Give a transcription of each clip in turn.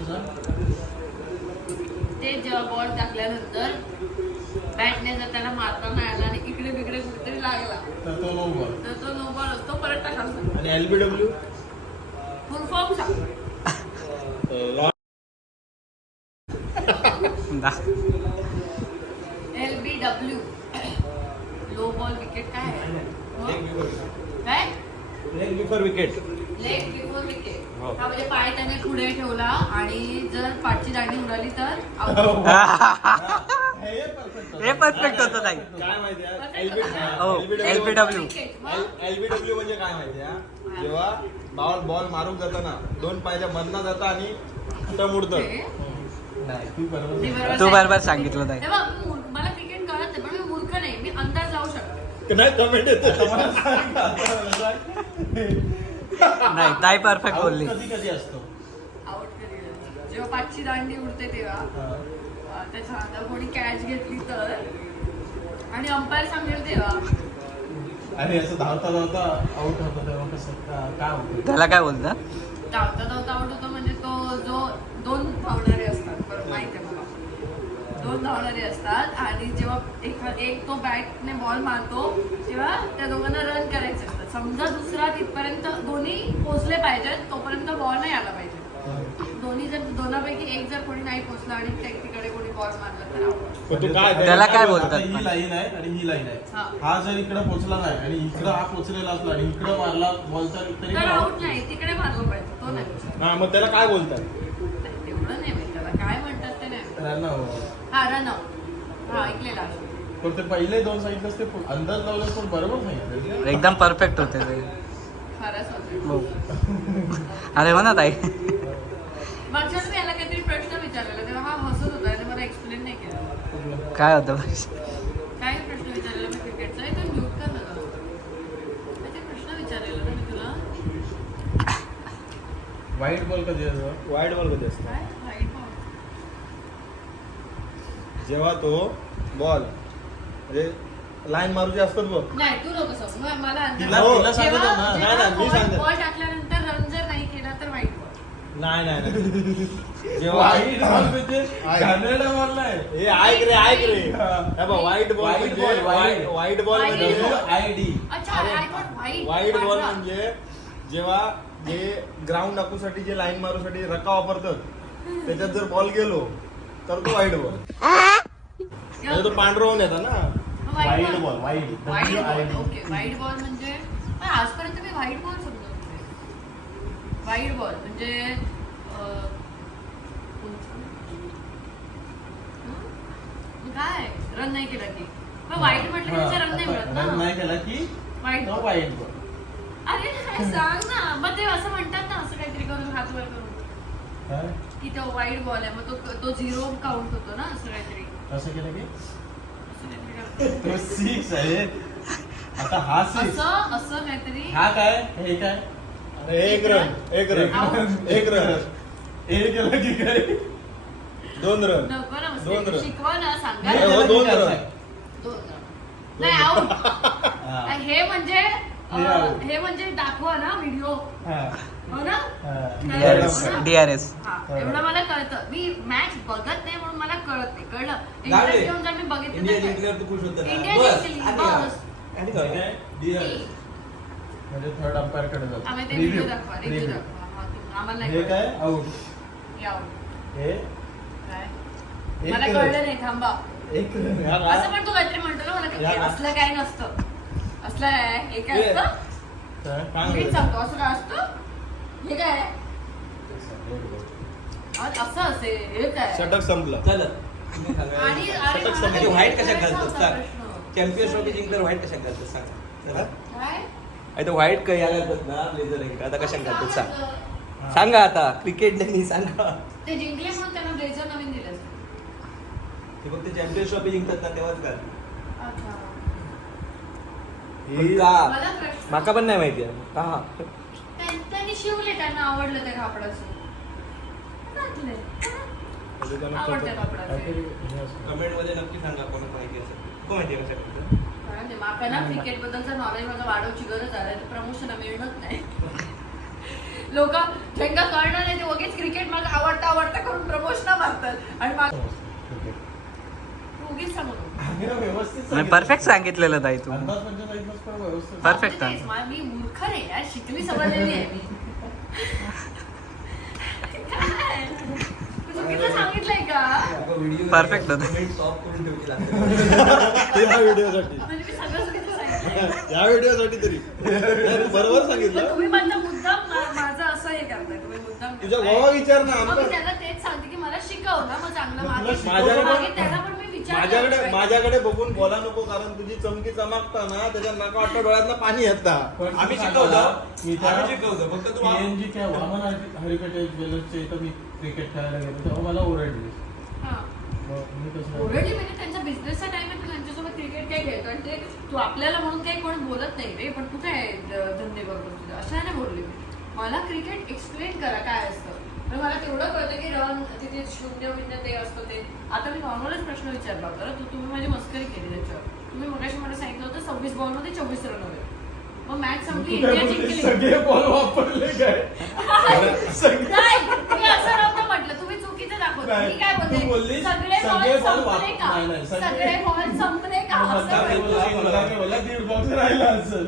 Sir ते जेव्हा ball टाकल्यानंतर बॅटने जर त्याला मारता नाही आला आणि इकडे बिकडे कुठेतरी लागला तर तो नो बॉल तर तो नो बॉल असतो परत टाकायचा आणि एलबीडब्ल्यू फुल फॉर्म सांग दा- L B W low ball wicket काय आहे? काय leg before wicket leg before wicket हो. हा म्हणजे पाय त्याने पुढे ठेवला आणि जर पाठची दांडी उडाली तर out. हे परफेक्ट हे परफेक्ट होतं ताई काय माहिती हो, LBW. Wicket. मग? एलबीडब्ल्यू म्हणजे काय माहिती आहे जेव्हा बॉल बॉल मारून जाताना दोन पायच्या मधनं जातं आणि टम उडतं हे? नाही तू बरोबर तू बरोबर सांगितलं. सांगितलं ताई हे बघ, मूर- मला क्रिकेट कळत नाही पण मी मूर्ख नाही मी अंदाज लावू शकते नाही कमेंट आता. नाही ताई परफेक्ट बोलली. कधी कधी असतो. आउट कधी जेव्हा पाचची दांडी उडते तेव्हा. अं, त्याच्यानंतर कोणी कॅच घेतली तर. आणि अंपायर सांगेल तेव्हा. आणि असं धावता धावता आउट होतो तेव्हा कसं का- काय होतं? त्याला काय बोलतं? धावता धावता आउट होतो म्हणजे तो जो दोन धावणारे असतात बरं माहिती आहे मला. दोन धावणारे असतात आणि जेव्हा एक एक तो बॅटने बॉल मारतो तेव्हा त्या दोघांना रन करायचे असतात समजा दुसरा तिथपर्यंत दोन्ही पोचले पाहिजेत तोपर्यंत बॉल नाही आला पाहिजे दोन्ही जर दोनापैकी एक जर कोणी नाही पोचला आणि त्या तिकडे कोणी बॉल मारला तर out. त्याला काय बोलतात ही लाईन आहे आणि ही लाईन हा. आहे हा जर इकडे पोहोचला नाही आणि इकडं हा पोहोचलेला असला आणि इकडं मारला बॉल तर. आउट नाही तिकडे मारलं पाहिजे तो नाही पोचला. हा मग त्याला काय बोलतात नाही, एवढं नाही माहिती त्याला काय म्हणतात ते नाही माहिती. Run out. हा रन आउट हा ऐकलेला आहे. पण ते पहिले दोन सांगितलं ते पु- अंदाज लावलं पण बरोबर सांगितलं एकदम परफेक्ट होते ते. होते. हो. अरे हो ना ताई. मागच्या वेळेस मी याला काहीतरी प्रश्न विचारलेला तेव्हा हा हसत होता आणि मला एक्सप्लेन नाही केलं. काय होतं? काय प्रश्न विचारलेला मी क्रिकेटचा तो म्यूट कर ना जरा. काहीतरी प्रश्न विचारलेला ना मी तुला. वाईट बॉल कधी असतो? वाईट बॉल कधी असतो? काय वाईट बॉल जेव्हा तो बॉल म्हणजे लाईन मारूचे असतात बघ नाही तू नको सांगू म- मला अंदाज- तिला- हो. तिला सांगत जेव्हा- ना. जेव्हा नाही, नाही, मी बॉल- सांगतो. बॉल टाकल्यानंतर रन जर नाही केला तर वाईट बॉल नाही नाही नाही जेव्हा वाईट बॉल म्हणजे आहे. घाणेरडा बॉल नाही हे ऐक रे ऐक रे हा. हे बघ वाईट बॉल White म्हणजे ball, white. Wide ball White म्हणजे ball. आय डी अच्छा वाईट बॉल म्हणजे जेव्हा जे ग्राउंड टाकूसाठी जे लाईन मारूसाठी रका वापरतात त्याच्यात जर बॉल गेलो तर तो वाईट बॉल. म्हणजे तो पांढरा होऊन येतात ना. वाईट बॉल वाईट. वाईट बॉल. ओके. वाईट बॉल म्हणजे पण आजपर्यंत मी व्हाईट बॉल समजत होते व्हाईट बॉल म्हणजे अं, हं? काय? रन नाही केला की. मग वाईट म्हटलं की त्याचा रन नाही मिळत रन ना नाही केला की वाईट तो बॉल. वाईट बॉल. अरे काय सांग ना. मग ते असं म्हणतात ना असं काहीतरी करून हात वर करून. हा? की तो वाईट बॉल आहे मग तो तो झिरो काउंट होतो ना असं काहीतरी कसं केलं की सिक्स आहे आता हा सिक्स असं असं काहीतरी हा काय हे काय अरे एक रन एक रन एक रन हे केलं की काय दोन रन नको ना दोन. रन. शिकवा ना हे सांगा हो, ना. केलं दोन रन. काय? दोन रन. नाही आऊट हा. हे म्हणजे हे अं. हे म्हणजे दाखवा ना व्हिडिओ हा. हो ना? हा. डीआरएस हा एवढं मला कळतं. मी मॅच बघत नाही म्हणून मला कळत नाही. कळलं. इंटरेस्ट घेऊन जर मी बघितलं इंडिया जिंकल्यावर तू खुश होतं इंडिया जिंकली, बस. हे. म्हणजे थर्ड अंपायरकडे जातो आम्ही ते Review. व्हिडिओ दाखवा रिव्ह्यू Review. दाखवा. हा, तू- आम्हाला नाही हे कळलं. काय? आउट हे out. हे? काय? एक मला. कळलं नाही थांबा. एक? असं पण तू काहीतरी म्हणतो ना मला काही? असलं काय नसतं. असलं हे. काय? हे. असतं? सांगतो असं काय असतं? हे काय? आज असं असेल हे काय? षटक संपलं. चला. तुम्ही सांगा. आणि आणि षटक मला संपलं. व्हाईट कशा विचारायचा घालतात होता सांग. प्रश्न. चॅम्पियन्स ट्रॉफी जिंकल्यावर व्हाईट कशा घालतात सांग. चला. काय? आता व्हाईट काय घालतात ना ब्लेझर आता कशा असं घालतात का सांग? सांगा आता. क्रिकेट नाही सांगा. ते जिंकले म्हणून त्यांना ब्लेझर नवीन दिलं. ते फक्त चॅम्पियन्स ट्रॉफी जिंकतात ना तेव्हाच घाल. अच्छा. पण का? मला प्रश्न माका पण नाही माहिती आहे. त्यां- त्यांनी शिवले त्यांना आवडलं त्या कापडाचं. घातले. म्हणजे. कमेंटमध्ये नक्की सांगा माहिती असेल माहिती ते माका ना क्रिकेट बद्दलचं नॉलेज माझं वाढवची गरज आहे प्रमोशन मिळणंच नाही. लोक ज्यांना कळणार नाही ते उगीच क्रिकेट मग आवडता आवडता करून प्रमोशन आणि मी. परफेक्ट सांगितलेलं ताई तू Perfect तेच, मा- मी मूर्ख रे शिकली समजलेली आहे मी. सांगितलंय का Perfect होतं. स्टॉप करून ठेवली लागते या व्हिडिओसाठी. म्हणजे मी सगळं चुकीचं सांगितलंय या व्हिडिओसाठी तरी. नाही, तू बरोबर सांगितलं. तुम्ही माझा मुद्दाम मा- माझं असं हे करताय तुम्ही मुद्दाम तुझ्या. भावा विचार ना मग मी आमचं. त्याला तेच सांगते की मला शिकव ना मग चांगलं मागे माझ्याकडे- मागे त्याला पण मी विचार माझ्याकडे माझ्याकडे बघून बोला नको कारण तुझी चमकी चमकता ना त्याच्या नाका वाटतं डोळ्यातनं पाणी येतं. पण आम्ही. ना, मी आम्ही शिकवलं. फक्त तू त्या वामन हरिकटे ज्वेलर्सच्या इथं मी क्रिकेट खेळायला गेलो तेव्हा मला ओरडली. हा. मग मी कसं ओरडली म्हणजे त्यांचा बिझनेसचा टाइम आहे तू त्यांच्यासोबत क्रिकेट काय खेळतो? आणि ते तू आपल्याला म्हणून काही कोण बोलत नाही रे पण तू काय धंदे करतो तुझे? अशा नाही बोलली मला क्रिकेट एक्सप्लेन करा काय असतं? मला तेवढं कळतं की रन तिथे शून्य बिन्य ते असतं ते. आता मी नॉर्मलच प्रश्न विचारला. होता तर तुम्ही माझी मस्करी केली त्याच्यावर. तुम्ही मगाशी मला सांगितलं होतं सव्वीस बॉलमध्ये चोवीस रन हवे मग मॅच संपली इंडिया? जिंकली सगळे बॉल वापरले काय? नाही मी असं नव्हतं म्हटलं. तुम्ही चुकीचं दाखवत. मी काय तू बोलते सगळे बॉल संपले का? नाही, नाही, सगळे- बॉल संपले का? असं बोलला, दीड बॉक्स राहिला असेल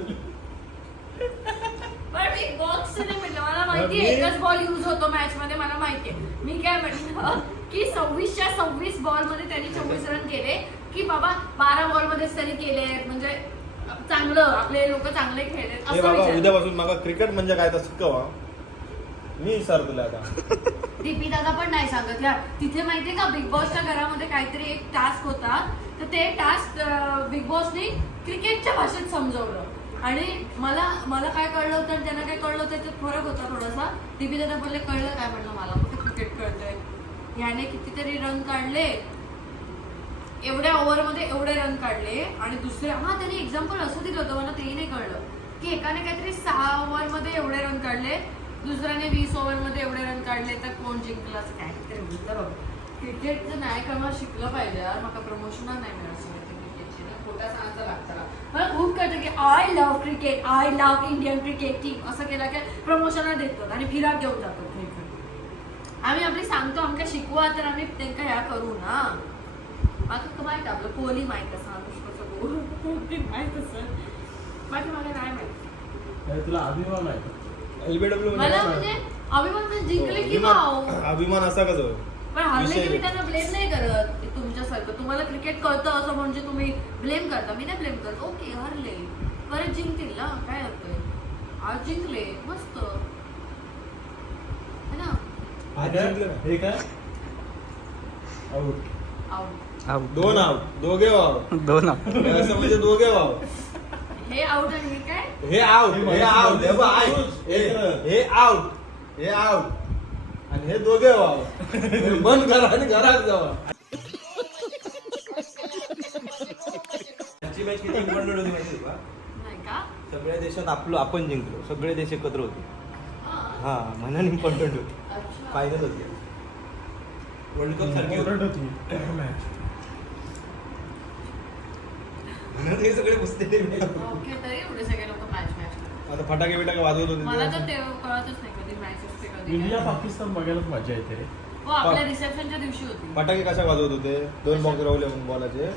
पण मी बॉक्स नाही म्हटलं मला माहिती एकच बॉल युज होतो मॅच मध्ये मला माहिती आहे मी काय म्हटलं की सव्वीसच्या सव्वीस बॉलमध्ये त्यांनी चोवीस रन केले. की बाबा बारा बॉल मध्येच त्यांनी केले म्हणजे चांगलं आपले लोक चांगले खेळले हे असं बाबा उद्यापासून मला क्रिकेट म्हणजे काय तर शिकवा. मी विचार तुला आता. दीपी दादा पण नाही सांगत यार तिथे माहितीये का बिग बॉसच्या घरामध्ये काहीतरी एक टास्क होता. तर ते टास्क बिग बॉसने क्रिकेटच्या भाषेत समजवलं. आणि मला मला काय कळलं होतं त्यांना काय कळलं होतं फरक होता थोडासा. दीपी त्यांना बोलले कळलं काय म्हणलं मला? कुठे क्रिकेट कळतंय ह्याने कितीतरी रन काढले. एवढ्या ओव्हरमध्ये एवढे रन काढले. आणि दुसरे हा त्यांनी एक्झाम्पल असं दिलं होतं मला तेही नाही कळलं. की एकाने काहीतरी सहा ओव्हरमध्ये एवढे रन काढले दुसऱ्याने वीस ओव्हरमध्ये एवढे रन काढले तर कोण जिंकलं असं काय तरी बघ. क्रिकेटचं नाही मला शिकलं पाहिजे यार मला प्रमोशन नाही मिळालं क्रिकेटची खोटा सांगायचं लागतं मला खूप कळतं की I love cricket I love Indian cricket team असं केलं की प्रमोशन देतात आणि फिराक घेऊन क्रिकेट आम्ही आपली सांगतो आमका शिकवा तर आम्ही त्यांना ह्या करू ना. आता माहीत आपलं कोहली माहीत असं कोहली माहीत असं. बाकी मला नाही माहीत. तुला अभिमान आहे. एलबीडब्ल्यू मला म्हणजे अभिमान म्हणजे जिंकले की अभिमान असा कसं? पण हरले की मी त्यांना ब्लेम नाही करत. तुमच्यासारखं. तुम्हाला क्रिकेट कळतं असं म्हणजे तुम्ही ब्लेम करता. मी नाही ब्लेम करत. ओके हरले. परत जिंकतील ना? काय होतंय आज जिंकले. मस्त. है ना? हे. काय? हे काय? Out out out. दोन आऊट दोघे वाव. दोन आऊट. हे असं म्हणजे दोघे वाव. हे आउट आणि हे काय? हे आउट हे नव्हती. हे बघ, ऐक. हे- हे आउट हे आउट आणि हे दोघे वाव. हे बंद करा आणि घरात जावा. आजची मॅच किती इम्पॉर्टंट होती माहिती का? नाही का? सगळ्या देशात आपलं आपण जिंकलो. सगळे देश एकत्र होते. हा. म्हणून इम्पॉर्टंट होती. फायनल होती. वर्ल्ड कप सारखी होती. म्हणून हे सगळे पुसते ओके तरी एवढे सगळे लोक मॅच मॅच करतात. आता फटाके बिटाके वाजवत होते मला ते. तर ते कळतच नाही कधी मॅच असते कधी इंडिया. पाकिस्तान बघायलाच मजा येते रे. हो आपल्या रिसेप्शनच्या दिवशी होती. फटाके कशा वाजवत होते? दोन बॉक्स रावले म्हणून बॉलाचे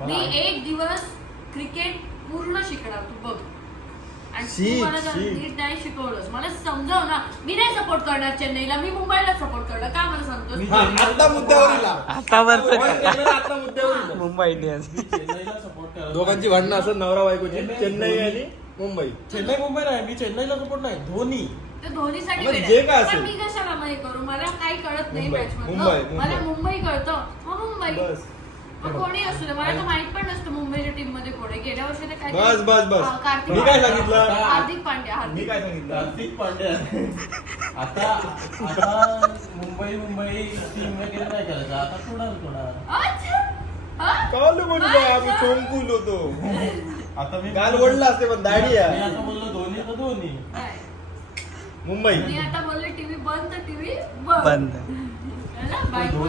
मी एक दिवस क्रिकेट पूर्ण शिकणार तू बघ. आणि शी, तू मला जर शी. नीट नाही शिकवलंस. मला समजाव ना मी नाही सपोर्ट करणार चेन्नईला मी मुंबईला सपोर्ट करणार. का मला सांगतोस? मी- हा, आता मुद्द्यावर इला. आता परफेक्ट आता मुद्द्यावर इला. मुंबई इंडियन्स. मी चेन्नईला सपोर्ट करत दोघांची. भांडणं असं नवरा बायकोची. चेन्नई- चेन्नई आणि मुंबई. चेन्नई मुंबई नाही मी चेन्नईला सपोर्ट नाही. धोनी. ते धोनीसाठी मग वेड जे आहे. काय पण असेल. मी कशाला मग हे करू? मला काही कळत नाही मुंबई, मॅच मुंबई, मधलं मला मुंबई. कळतं. मग मुंबई. बस. मग कोणी असू दे. मला तर माहीत पण नसतं मुंबईच्या टीममध्ये कोण. आहे गेल्या वर्षी ते काय बस, बस, बस. हा, कार्तिक मी काय पांड्या. सांगितलं? हार्दिक पांड्या मी हार्दिक काय सांगितलं? कार्तिक पांड्या. आता आता मुंबई मुंबई टीम वगैरे नाही करायचं. आता कोणाला कोणा अच्छा. हा? आम्ही चोंकूल होतो. आता मी गाल ओढला असते पण दाढी मी आहे आता बोललो धोनी तर धोनी काय? मुंबई मी आता बोलले टीव्ही बंद तर टीव्ही बंद बंद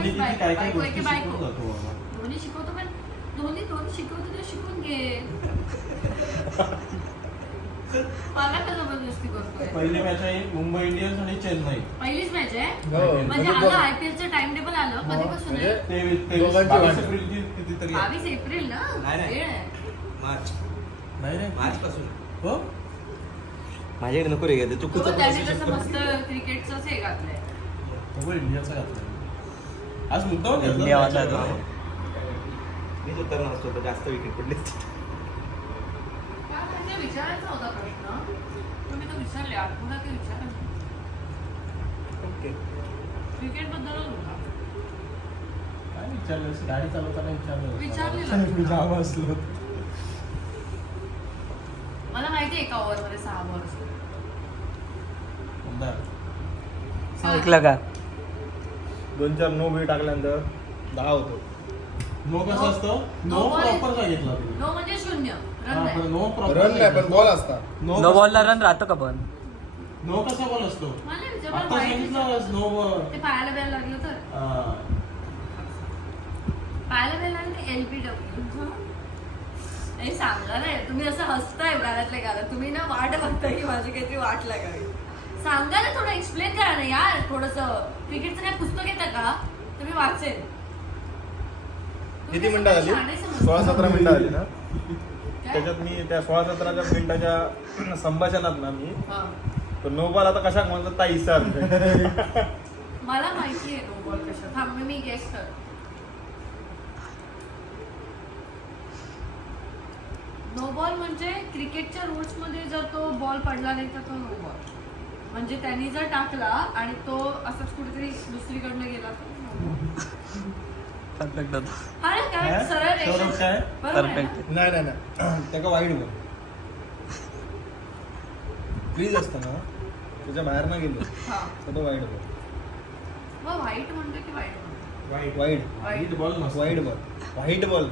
है काय काय गोष्टी बायको? जातो बाबा. शिकवतो पण धोनी धोनी शिकवतो तर शिकून घे मला का जबरदस्ती करतोय पहिली मॅच आहे मुंबई इंडियन्स आणि चेन्नई पहिलीच मॅच आहे हो. म्हणजे आलं आयपीएलचं टाइम टेबल आलं कधीपासून म्हणजे आहे तेवीस तेवीस दोघांची बावीस वाट. एप्रिलची कितीतरी आहे. बावीस एप्रिल ना नाही, नाही. वेळ आहे. मार्च नाही रे. मार्च पासून हो? माझ्याकडे नको रे ते तो करून. मस्त क्रिकेटचंच हे घातलंय. तो इंडियाचा घातला आज मुद्दाम इंडिया वाला त्याच्यात. तो. मीच उतरणार असतो तर जास्त विकेट पडले काय म्हणजे विचारायचा होता प्रश्न. तुम्ही तो विचारले आठवडा विचारा ओके क्रिकेट बद्दलच होता काय विचारलं? गाडी चालवताना विचारलं विचारलेलं. मी जाम असलो एका ओव्हरमध्ये सहा ऐकलं का? दोन चार नो बी टाकल्यानंतर दहा होतो. नो कसा असतो? नो. प्रॉपर सांगितलं तुम्ही. नो म्हणजे शून्य. नो प्रॉपर रन नाही पण बॉल असतात. नो नो बॉलला रन राहतो का पण? नो कसा बॉल असतो? आता सांगितलं नो बॉल ते पायाला बेल लागलं तर. पायाला बेल लागलं एल पी डब्ल्यू नाही सांगा नाही तुम्ही असं हसताय गाण्यातल्या गाण्यात. तुम्ही ना वाट बघताय की माझी काहीतरी वाट लागावी. सांगा ना थोडं एक्सप्लेन करा ना यार. थोडस. क्रिकेटचं काय पुस्तक येतं का? तुम्ही वाचेल किती मिनिटं झाली? सोळा सतरा मिनिटं झाली ना? त्याच्यात मी त्या सोळा सतराच्या मिनिटाच्या संभाषणात ना मी. तो नो बॉल आता कशा म्हणतात ताई सर. मला माहिती आहे नो बॉल कशा थांब मी गेस कर नो बॉल म्हणजे क्रिकेटच्या रुल्समध्ये जर तो बॉल पडला नाही तर तो नो बॉल म्हणजे त्यांनी जर टाकला आणि तो असंच कुठेतरी दुसरीकडनं गेला तर no ball. परफेक्ट होता हा ना काय काय? सरळ रेषा सौरभ काय? बरोबर आहे ना? Perfect. नाही नाही नाही. त्याका वाईट बॉल क्रीज असतं ना. त्याच्या बाहेर ना गेलो. हा. तर तो वाईट बॉल मग व्हाईट म्हणतो की वाईट म्हणतो वाईट. वाईट. बॉल वाईट बॉल. White ball.